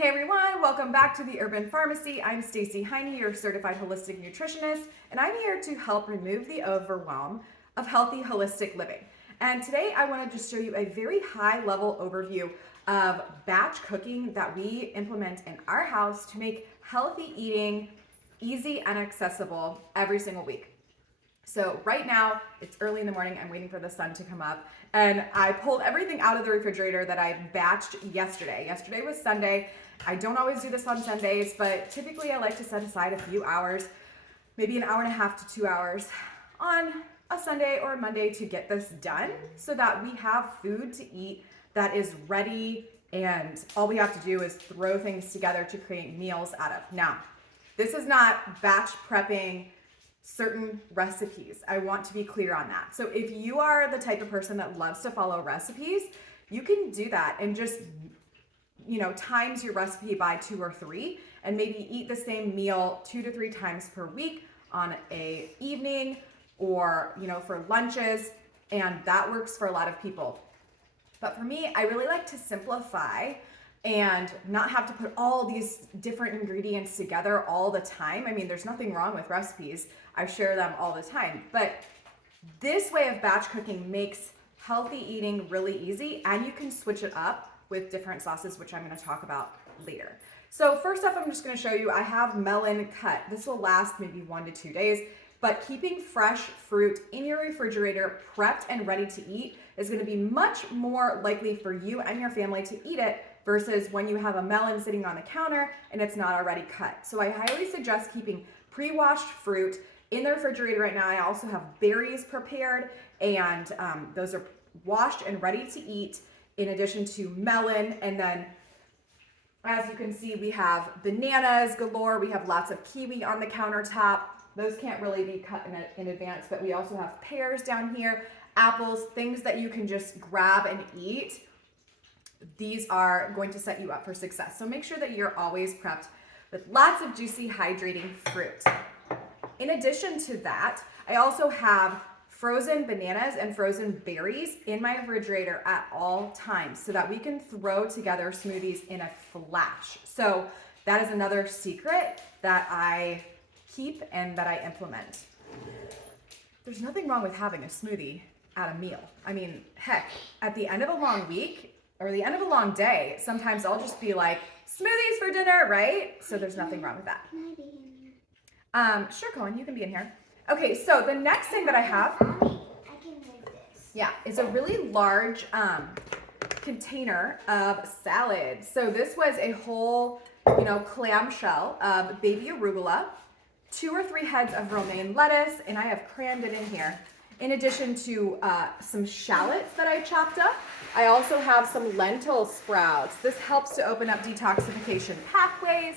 Hey everyone, welcome back to the Urban Pharmacy. I'm Stacey, your certified holistic nutritionist, and I'm here to help remove the overwhelm of healthy holistic living. And today I want to just show you a very high level overview of batch cooking that we implement in our house to make healthy eating easy and accessible every single week. So right now, it's early in the morning, I'm waiting for the sun to come up, and I pulled everything out of the refrigerator that I batched yesterday. Yesterday was Sunday. I don't always do this on Sundays, but typically I like to set aside a few hours, maybe an hour and a half to 2 hours on a Sunday or a Monday to get this done so that we have food to eat that is ready, and all we have to do is throw things together to create meals out of. Now, this is not batch prepping certain recipes. I want to be clear on that. So if you are the type of person that loves to follow recipes, you can do that and just, times your recipe by 2 or 3 and maybe eat the same meal 2 to 3 times per week on a evening or, for lunches. And that works for a lot of people. But for me, I really like to simplify and not have to put all these different ingredients together all the time. I mean, there's nothing wrong with recipes. I share them all the time. But this way of batch cooking makes healthy eating really easy, and you can switch it up with different sauces, which I'm going to talk about later. So first off, I'm just going to show you, I have melon cut. This will last maybe 1 to 2 days, but keeping fresh fruit in your refrigerator, prepped and ready to eat, is going to be much more likely for you and your family to eat it versus when you have a melon sitting on the counter and it's not already cut. So I highly suggest keeping pre-washed fruit in the refrigerator right now. I also have berries prepared, and those are washed and ready to eat, in addition to melon. And then, as you can see, we have bananas galore. We have lots of kiwi on the countertop. Those can't really be cut in advance, but we also have pears down here, apples, things that you can just grab and eat. These are going to set you up for success. So make sure that you're always prepped with lots of juicy, hydrating fruit. In addition to that, I also have frozen bananas and frozen berries in my refrigerator at all times so that we can throw together smoothies in a flash. So that is another secret that I keep and that I implement. There's nothing wrong with having a smoothie at a meal. I mean, heck, at the end of a long week or the end of a long day, sometimes I'll just be like, smoothies for dinner, right? So there's nothing wrong with that. Can I be in here? Sure, Cohen, you can be in here. Okay, so the next thing that I have, Mommy, I can move this. yeah, it's a really large container of salad. So this was a whole, clamshell of baby arugula, 2 or 3 heads of romaine lettuce, and I have crammed it in here. In addition to some shallots that I chopped up, I also have some lentil sprouts. This helps to open up detoxification pathways,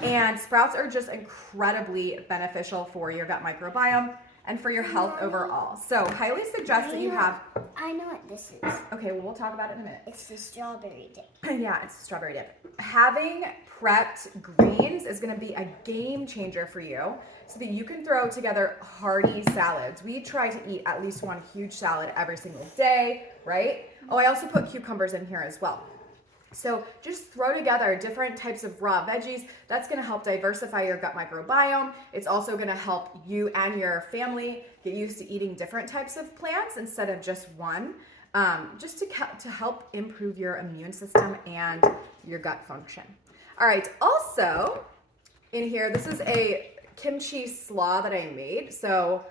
and sprouts are just incredibly beneficial for your gut microbiome and for your health overall. So highly suggest that you have... I know what this is. Okay, well, we'll talk about it in a minute. It's the strawberry dip. Yeah, it's a strawberry dip. Having prepped greens is going to be a game changer for you so that you can throw together hearty salads. We try to eat at least one huge salad every single day, right? Oh, I also put cucumbers in here as well. So just throw together different types of raw veggies. That's going to help diversify your gut microbiome. It's also going to help you and your family get used to eating different types of plants instead of just one, just to help improve your immune system and your gut function. All right, also in here, this is a kimchi slaw that I made. So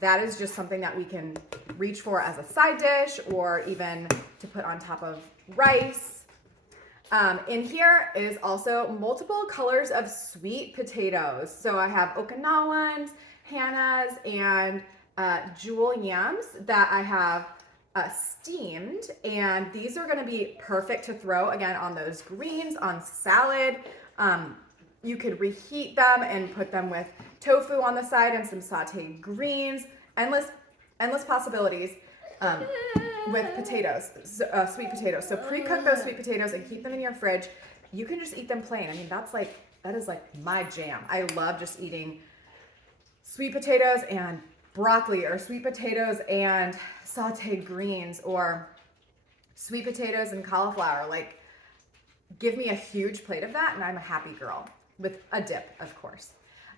that is just something that we can reach for as a side dish or even to put on top of rice. In here is also multiple colors of sweet potatoes. So I have Okinawans, Hannah's, and jewel yams that I have steamed. And these are gonna be perfect to throw again on those greens, on salad. You could reheat them and put them with tofu on the side and some sauteed greens. Endless possibilities. With potatoes, sweet potatoes. So pre-cook those sweet potatoes and keep them in your fridge. You can just eat them plain. I mean, that is like my jam. I love just eating sweet potatoes and broccoli, or sweet potatoes and sauteed greens, or sweet potatoes and cauliflower. Like, give me a huge plate of that and I'm a happy girl with a dip, of course.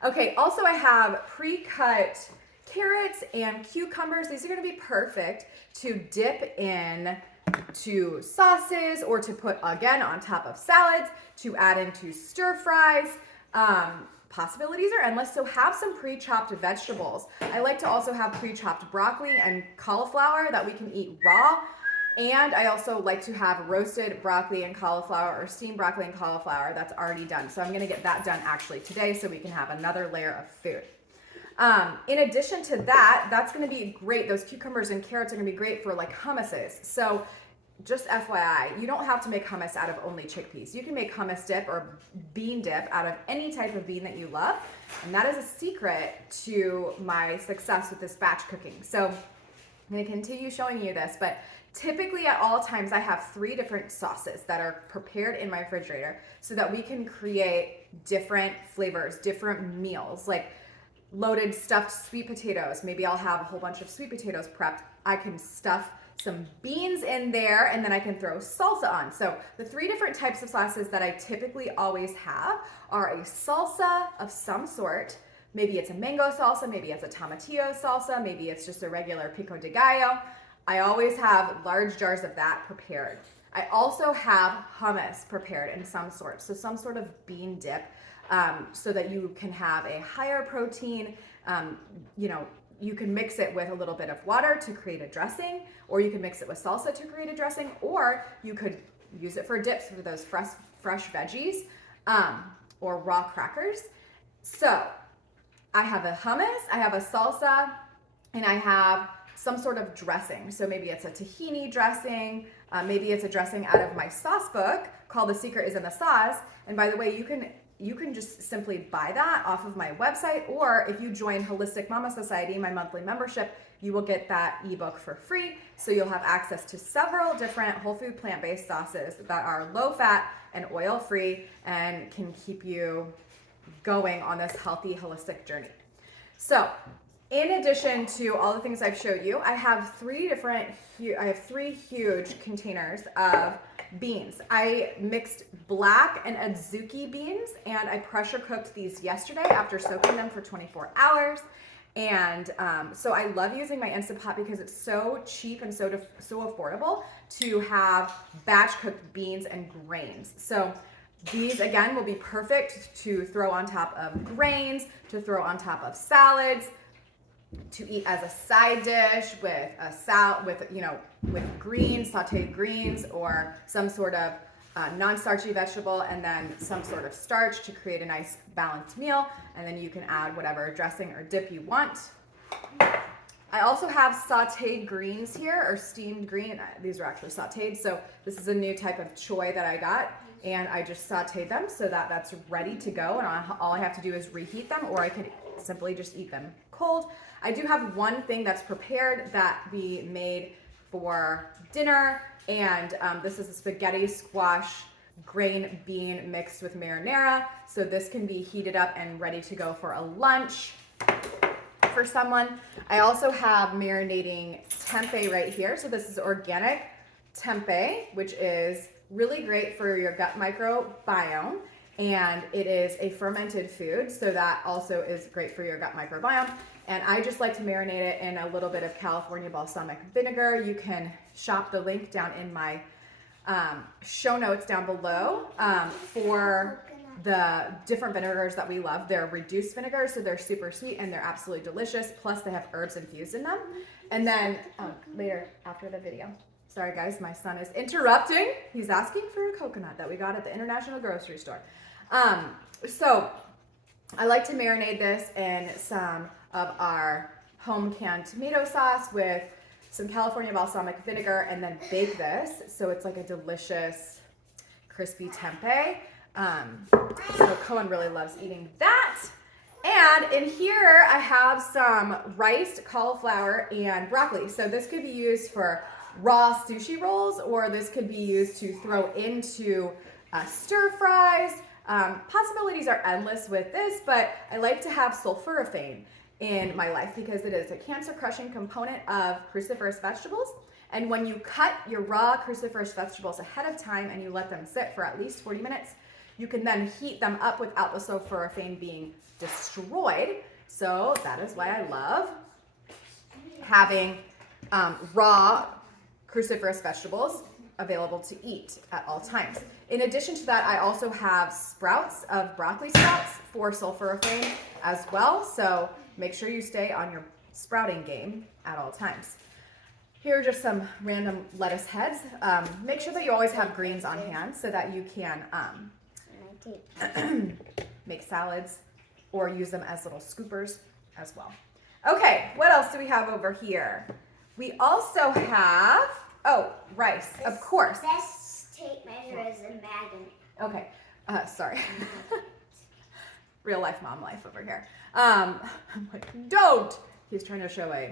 Okay, also I have pre-cut carrots and cucumbers. These are gonna be perfect to dip in to sauces or to put again on top of salads, to add into stir fries. Possibilities are endless, so have some pre-chopped vegetables. I like to also have pre-chopped broccoli and cauliflower that we can eat raw. And I also like to have roasted broccoli and cauliflower or steamed broccoli and cauliflower that's already done. So I'm gonna get that done actually today so we can have another layer of food. In addition to that, that's gonna be great. Those cucumbers and carrots are gonna be great for like hummuses. So just FYI, you don't have to make hummus out of only chickpeas. You can make hummus dip or bean dip out of any type of bean that you love. And that is a secret to my success with this batch cooking. So I'm gonna continue showing you this, but typically at all times I have 3 different sauces that are prepared in my refrigerator so that we can create different flavors, different meals, like loaded stuffed sweet potatoes. Maybe I'll have a whole bunch of sweet potatoes prepped. I can stuff some beans in there and then I can throw salsa on. So the 3 different types of sauces that I typically always have are a salsa of some sort. Maybe it's a mango salsa, maybe it's a tomatillo salsa, maybe it's just a regular pico de gallo. I always have large jars of that prepared. I also have hummus prepared in some sort, so some sort of bean dip, so that you can have a higher protein. You can mix it with a little bit of water to create a dressing, or you can mix it with salsa to create a dressing, or you could use it for dips for those fresh veggies, or raw crackers. So I have a hummus, I have a salsa, and I have some sort of dressing. So maybe it's a tahini dressing, maybe it's a dressing out of my sauce book called The Secret is in the Sauce. And by the way, you can just simply buy that off of my website, or if you join Holistic Mama Society, my monthly membership, you will get that ebook for free. So you'll have access to several different whole food plant-based sauces that are low fat and oil free and can keep you going on this healthy, holistic journey. So in addition to all the things I've showed you, I have 3 huge containers of beans. I mixed black and adzuki beans and I pressure cooked these yesterday after soaking them for 24 hours. And so I love using my Instant Pot because it's so cheap and so affordable to have batch cooked beans and grains. So these again will be perfect to throw on top of grains, to throw on top of salads, to eat as a side dish with a salad, with greens, sauteed greens, or some sort of non-starchy vegetable, and then some sort of starch to create a nice balanced meal. And then you can add whatever dressing or dip you want. I also have sauteed greens here, or steamed green. These are actually sauteed. So this is a new type of choy that I got, and I just sauteed them so that that's ready to go. And all I have to do is reheat them, or I can simply just eat them cold. I do have one thing that's prepared that we made for dinner, and this is a spaghetti squash grain bean mixed with marinara. So this can be heated up and ready to go for a lunch for someone. I also have marinating tempeh right here. So this is organic tempeh, which is really great for your gut microbiome. And it is a fermented food, so that also is great for your gut microbiome. And I just like to marinate it in a little bit of California balsamic vinegar. You can shop the link down in my show notes down below for the different vinegars that we love. They're reduced vinegars, so they're super sweet and they're absolutely delicious. Plus they have herbs infused in them. And then later after the video, sorry guys, my son is interrupting. He's asking for a coconut that we got at the International Grocery Store. So I like to marinate this in some of our home canned tomato sauce with some California balsamic vinegar, and then bake this so it's like a delicious crispy tempeh. So Cohen really loves eating that. And in here I have some riced cauliflower and broccoli. So this could be used for raw sushi rolls, or this could be used to throw into stir fries. Possibilities are endless with this, but I like to have sulforaphane in my life because it is a cancer crushing component of cruciferous vegetables, And when you cut your raw cruciferous vegetables ahead of time and you let them sit for at least 40 minutes, you can then heat them up without the sulforaphane being destroyed. So that is why I love having raw cruciferous vegetables available to eat at all times. In addition to that, I also have sprouts of broccoli sprouts for sulforaphane as well. So make sure you stay on your sprouting game at all times. Here are just some random lettuce heads. Make sure that you always have greens on hand so that you can make salads or use them as little scoopers as well. Okay, what else do we have over here? We also have, rice, of course. This tape measure is a magnet. Okay, sorry. Real life mom life over here. I'm like, don't. He's trying to show a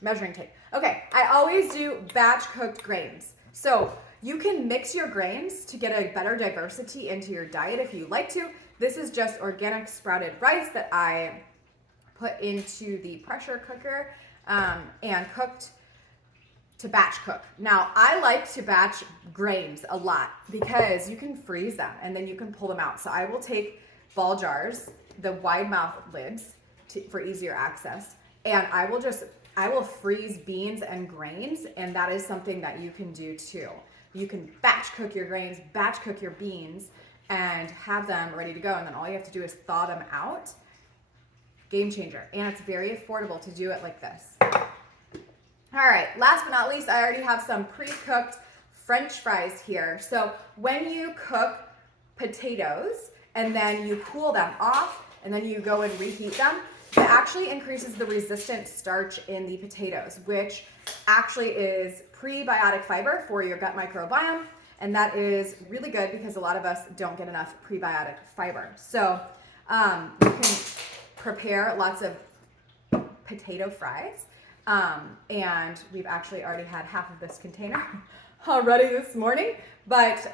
measuring tape. Okay, I always do batch cooked grains. So you can mix your grains to get a better diversity into your diet if you like to. This is just organic sprouted rice that I put into the pressure cooker and cooked to batch cook. Now, I like to batch grains a lot because you can freeze them and then you can pull them out. So I will take ball jars, the wide mouth lids for easier access, and I will freeze beans and grains, and that is something that you can do too. You can batch cook your grains, batch cook your beans, and have them ready to go, and then all you have to do is thaw them out. Game changer, and it's very affordable to do it like this. All right, last but not least, I already have some pre-cooked French fries here. So when you cook potatoes and then you cool them off and then you go and reheat them, it actually increases the resistant starch in the potatoes, which actually is prebiotic fiber for your gut microbiome. And that is really good because a lot of us don't get enough prebiotic fiber. So you can prepare lots of potato fries. And we've actually already had half of this container already this morning. But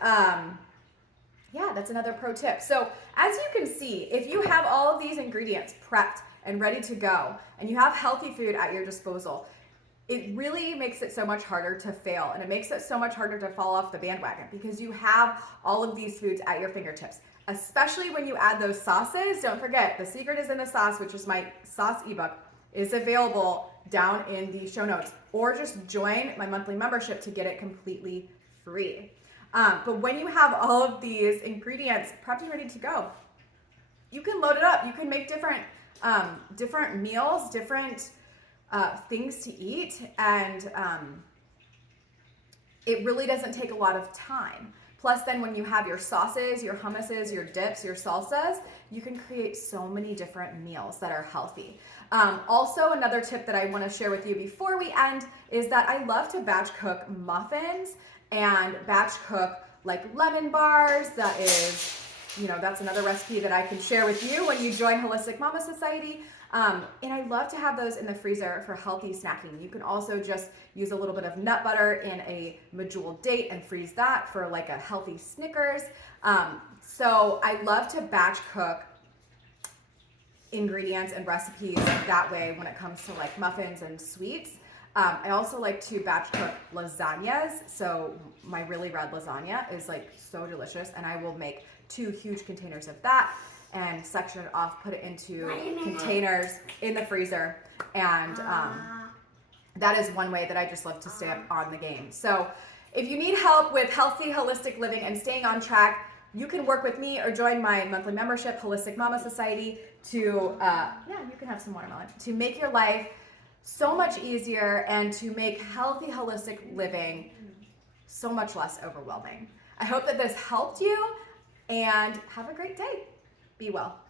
yeah, that's another pro tip. So as you can see, if you have all of these ingredients prepped and ready to go, and you have healthy food at your disposal, it really makes it so much harder to fail, and it makes it so much harder to fall off the bandwagon because you have all of these foods at your fingertips, especially when you add those sauces. Don't forget, the secret is in the sauce, which is my sauce ebook, is available down in the show notes, or just join my monthly membership to get it completely free. But when you have all of these ingredients prepped and ready to go, you can load it up. You can make different meals, different things to eat, and it really doesn't take a lot of time. Plus, then when you have your sauces, your hummuses, your dips, your salsas, you can create so many different meals that are healthy. Also, another tip that I want to share with you before we end is that I love to batch cook muffins and batch cook like lemon bars. That is, that's another recipe that I can share with you when you join Holistic Mama Society. And I love to have those in the freezer for healthy snacking. You can also just use a little bit of nut butter in a medjool date and freeze that for like a healthy Snickers. So I love to batch cook ingredients and recipes that way when it comes to like muffins and sweets. I also like to batch cook lasagnas. So my really red lasagna is like so delicious, and I will make 2 huge containers of that and section it off, put it into containers in the freezer, and that is one way that I just love to stay up on the game. So if you need help with healthy, holistic living and staying on track, you can work with me or join my monthly membership, Holistic Mama Society, to, you can have some watermelon, to make your life so much easier and to make healthy, holistic living so much less overwhelming. I hope that this helped you, and have a great day. Be well.